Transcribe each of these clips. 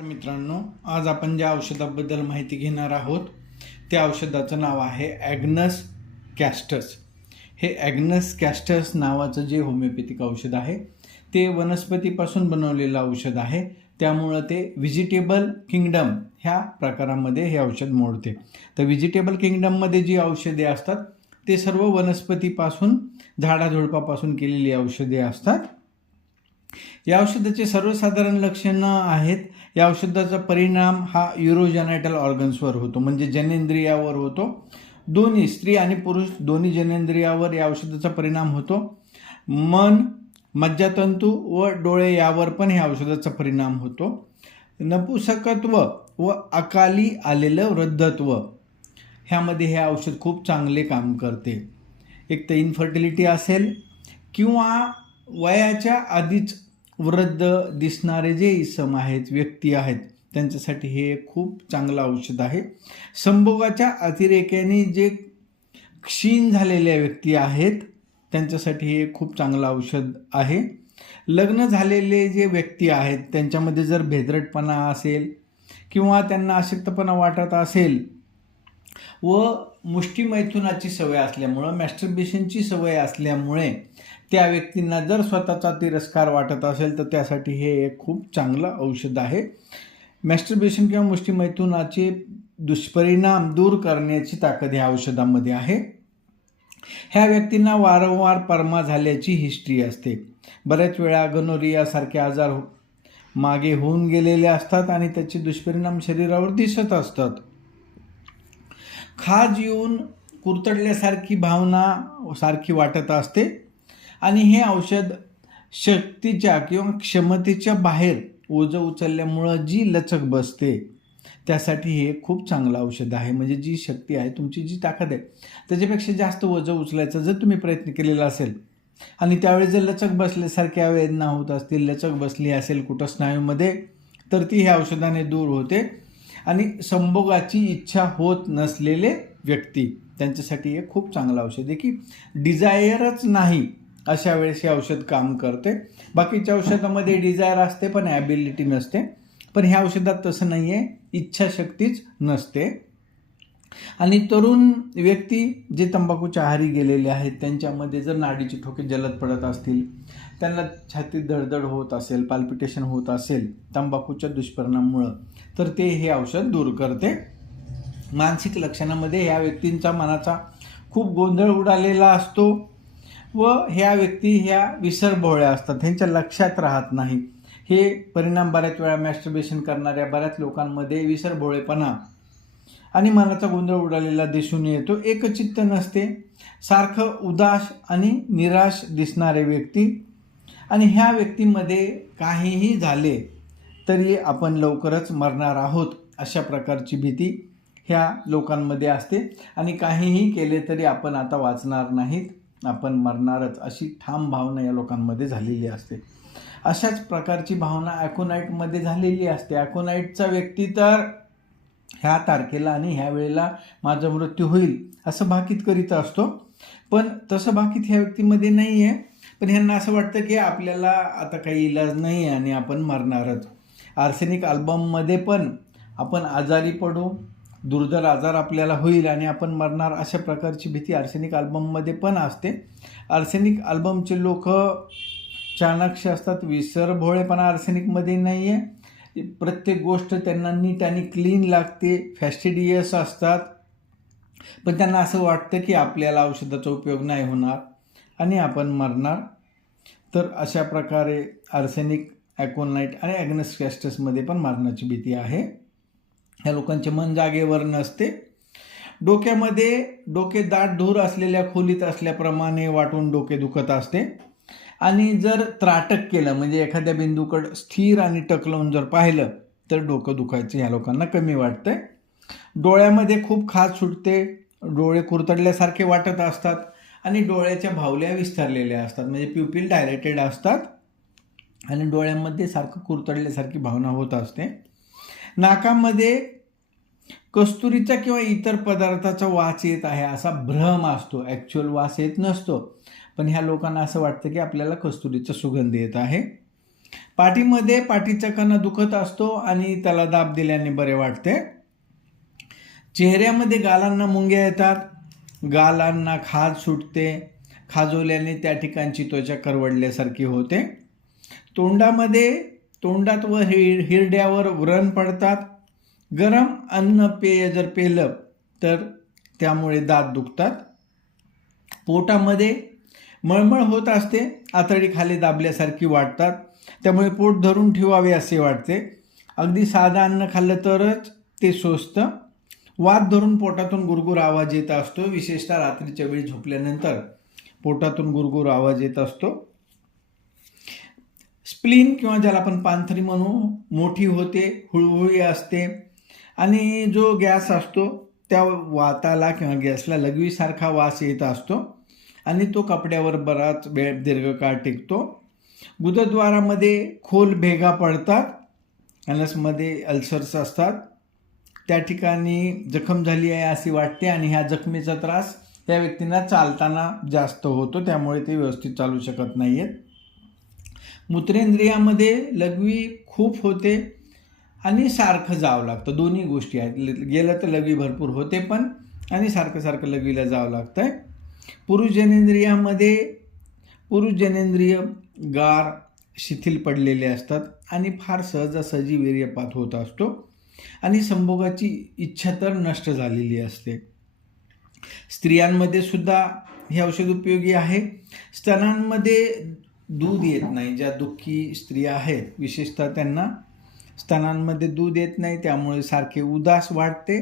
मित्रांनो, आज आपण ज्या औषधाबद्दल माहिती घेणार आहोत त्या औषधाचं नाव आहे ॲग्नस कॅस्टस. हे ॲग्नस कॅस्टस नावाचं जे होमिओपॅथिक औषध आहे ते वनस्पतीपासून बनवलेलं औषध आहे. त्यामुळं ते व्हेजिटेबल किंगडम ह्या प्रकारामध्ये हे औषध मोडते. तर व्हेजिटेबल किंगडममध्ये जी औषधे असतात ते सर्व वनस्पतीपासून झाडाझुडपापासून केलेली औषधे असतात. या औषधाचे सर्वसाधारण लक्षणं आहेत. या औषधाचा परिणाम हा युरोजेनायटल ऑर्गन्सवर होतो, म्हणजे जनेंद्रियावर होतो. दोन्ही स्त्री आणि पुरुष दोन्ही जनेंद्रियावर या औषधाचा परिणाम होतो. मन, मज्जातंतू व डोळे यावर पण या औषधाचा परिणाम होतो. नपुंसकत्व व अकाली आलेलं वृद्धत्व ह्यामध्ये हे औषध खूप चांगले काम करते. एक तर इन्फर्टिलिटी असेल किंवा वयाच्या आधीच वृद्ध दिसणारे जे इसम आहेत, व्यक्ती आहेत, त्यांच्यासाठी हे खूप चांगलं औषध आहे. संभोगाच्या अतिरेक्याने जे क्षीण झालेल्या व्यक्ती आहेत त्यांच्यासाठी हे खूप चांगलं औषध आहे. लग्न झालेले जे व्यक्ती आहेत त्यांच्यामध्ये जर भेदरटपणा असेल किंवा त्यांना अशक्तपणा वाटत असेल व मुष्टिमैथुनाची सवय असल्यामुळं, मॅस्टर्बेशनची सवय असल्यामुळे त्या व्यक्तींना जर स्वतःचा तिरस्कार वाटत असेल तर त्यासाठी हे एक खूप चांगलं औषध आहे. मॅस्टर्बेशन किंवा मुष्टिमैथुनाचे दुष्परिणाम दूर करण्याची ताकद ह्या औषधामध्ये आहे. ह्या व्यक्तींना वारंवार परमा झाल्याची हिस्ट्री असते. बऱ्याच वेळा गनोरियासारखे आजार मागे होऊन गेलेले असतात आणि त्याचे दुष्परिणाम शरीरावर दिसत असतात. खाज येऊन कुरतडल्यासारखी भावना सारखी वाटत असते आणि हे औषध शक्तीच्या किंवा क्षमतेच्या बाहेर ओझं उचलल्यामुळं जी लचक बसते त्यासाठी हे खूप चांगलं औषध आहे. म्हणजे जी शक्ती आहे, तुमची जी ताकद आहे त्याच्यापेक्षा जास्त ओझं उचलायचा जर तुम्ही प्रयत्न केलेला असेल आणि त्यावेळी जर लचक बसल्यासारख्या वेदना होत असतील, लचक बसली असेल कुठं स्नायूमध्ये, तर ती ह्या औषधाने दूर होते. आणि संभोगाची इच्छा होत नसलेले व्यक्ती त्यांच्यासाठी हे खूप चांगलं औषध आहे की डिझायरच नाही अशा वेळेस हे औषध काम करते. बाकीच्या औषधामध्ये डिझायर असते पण ॲबिलिटी नसते, पण ह्या औषधात तसं नाही आहे, इच्छाशक्तीच नसते. आणि तरुण व्यक्ती जे तंबाखूच्या आहारी गेलेले आहेत त्यांच्यामध्ये जर नाडीचे ठोके जलद पडत असतील, त्यांना छातीत धडधड होत असेल, पाल्पिटेशन होत असेल तंबाखूच्या दुष्परिणामामुळं, तर ते हे औषध दूर करते. मानसिक लक्षणामध्ये ह्या व्यक्तींचा मनाचा खूप गोंधळ उडालेला असतो व ह्या व्यक्ती ह्या विसरभोळ्या असतात, ह्यांच्या लक्षात राहत नाही. हे परिणाम बऱ्याच वेळा मॅस्टर्बेशन करणाऱ्या बऱ्याच लोकांमध्ये विसरभोळेपणा आणि मनाचा गोंधळ उडालेला दिसून येतो. एकचित्त नसते, सारखं उदास आणि निराश दिसणारे व्यक्ती, आणि ह्या व्यक्तीमध्ये काहीही झाले तरी आपण लवकरच मरणार आहोत अशा प्रकारची भीती ह्या लोकांमध्ये असते आणि काहीही केले तरी आपण आता वाचणार नाहीत, आपण मरणारच अशी ठाम भावना या लोकांमध्ये झालेली असते. अशाच प्रकारची भावना ॲकोनाईटमध्ये झालेली असते. ॲकोनाईटचा व्यक्ती तर ह्या तारखेला आणि ह्या वेळेला माझा मृत्यू होईल असं भाकीत करीत असतो, पण तसं भाकीत ह्या व्यक्तीमध्ये नाही आहे. पण ह्यांना असं वाटतं की आपल्याला आता काही इलाज नाही आहे आणि आपण मरणारच. आर्सेनिक अल्बममध्ये पण आपण आजारी पडू, दुर्धर आजार आपल्याला होईल आणि आपण मरणार अशा प्रकारची भीती आर्सेनिक अल्बममध्ये पण असते. आर्सेनिक अल्बमचे लोक चाणाक्ष असतात, विसरभोळेपणा आर्सेनिकमध्ये नाही आहे. प्रत्येक गोष्ट त्यांना नीट आणि क्लीन लागते, फॅस्टिडियस असतात, पण त्यांना असं वाटतं की आपल्याला औषधाचा उपयोग नाही होणार आणि आपण मरणार. तर अशा प्रकारे आर्सेनिक, ॲकोनाईट आणि ॲग्नस कॅस्टसमध्ये पण मरणाची भीती आहे. ह्या लोकांचे मन जागेवर नसते. डोके दाट धूर असलेल्या खोलीत असल्याप्रमाणे वाटून डोके दुखत असते आणि जर त्राटक केलं म्हणजे एखाद्या बिंदूकडं स्थिर आणि टक लावून जर पाहिलं तर डोकं दुखायचं ह्या लोकांना कमी वाटतंय. डोळ्यामध्ये खूप खाज सुटते, डोळे कुरतडल्यासारखे वाटत असतात आणि डोळ्याच्या भावल्या विस्तारलेल्या असतात, म्हणजे प्युपिल डायलेटेड असतात आणि डोळ्यामध्ये सारखं कुरतडल्यासारखी भावना होत असते. नाकामध्ये कस्तुरीचा किंवा इतर पदार्थाचा वास येत आहे असा भ्रम असतो, ॲक्च्युअल वास येत नसतो, पण ह्या लोकांना असं वाटतं की आपल्याला कस्तुरीचा सुगंध येत आहे. पाठीमध्ये पाठीचा कणा दुखत असतो आणि त्याला दाब दिल्याने बरे वाटते. चेहऱ्यामध्ये गालांना मुंग्या येतात, गालांना खाज सुटते, खाजवल्याने त्या ठिकाणची त्वचा करवडल्यासारखी होते. तोंडात व हिरड्यावर व्रण पडतात. गरम अन्न पेय जर पेलं तर त्यामुळे दात दुखतात. पोटामध्ये मळमळ होत असते, आतडी खाली दाबल्यासारखी वाटतात, त्यामुळे पोट धरून ठेवावे असे वाटते. अगदी साधं अन्न खाल्लं तरच ते सोसतं. वात धरून पोटातून गुरगुर आवाज येत असतो, विशेषतः रात्रीच्या वेळी झोपल्यानंतर पोटातून गुरगुर आवाज येत असतो. स्प्लीन किंवा ज्याला आपण पांथरी म्हणू मोठी होते, हुळहुळी असते आणि जो गॅस असतो त्या वाताला किंवा गॅसला लघवीसारखा वास येत असतो आणि तो कपड्यावर बराच वेळ दीर्घकाळ टिकतो. गुदद्वारामध्ये खोल भेगा पडतात, अनसमध्ये अल्सर्स असतात, त्या ठिकाणी जखम झाली आहे असे वाटते आणि ह्या जखमेचा त्रास त्या व्यक्तींना चालताना जास्त होतो, त्यामुळे ते व्यवस्थित चालू शकत नाही आहेत. मूत्रेंद्रियामध्ये लघवी खूप होते आणि सारखं जावं लागतं. दोन्ही गोष्टी आहेत, गेलं तर लघवी भरपूर होते पण आणि सारखं लघवीला जावं लागतं आहे. पुरुष जनेंद्रिय गार शिथिल पडलेले असतात आणि फार सहजासहजी वीर्यपात होत असतो आणि संभोगाची इच्छा तर नष्ट झालेली असते. स्त्रियांमध्ये सुद्धा हे औषध उपयोगी आहे. स्तनांमध्ये दूध येत नाही, ज्या दुःखी स्त्रिया आहेत विशेषतः त्यांना स्तनांमध्ये दूध येत नाही, त्यामुळे सारखे उदास वाटते.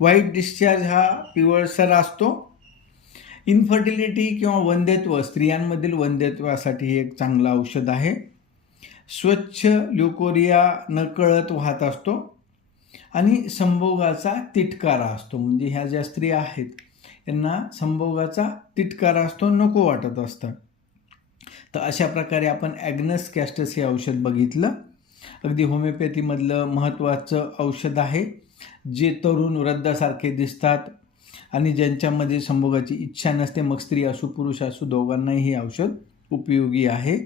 व्हाईट डिस्चार्ज हा पिवळसर असतो. इन्फर्टिलिटी किंवा वंध्यत्व, स्त्रियांमधील वंध्यत्वासाठी हे एक चांगलं औषध आहे. स्वच्छ ल्युकोरिया नकळत वाहत असतो आणि संभोगाचा तिटकारा असतो. म्हणजे ह्या ज्या स्त्रिया आहेत त्यांना संभोगाचा तिटकारा असतो, नको वाटत असतं. तर अशा प्रकारे आपण ॲग्नस कॅस्टस हे औषध बघितलं. अगदी होमिओपॅथीमधलं महत्त्वाचं औषध आहे, जे तरुण वृद्धासारखे दिसतात आणि ज्यांच्यामध्ये संभोगाची इच्छा नसते, मग स्त्री असो पुरुष असो दोघांनाही हे औषध उपयोगी आहे.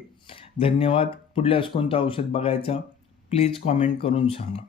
धन्यवाद. पुढल्यास कोणतं औषध बघायचं प्लीज कॉमेंट करून सांगा.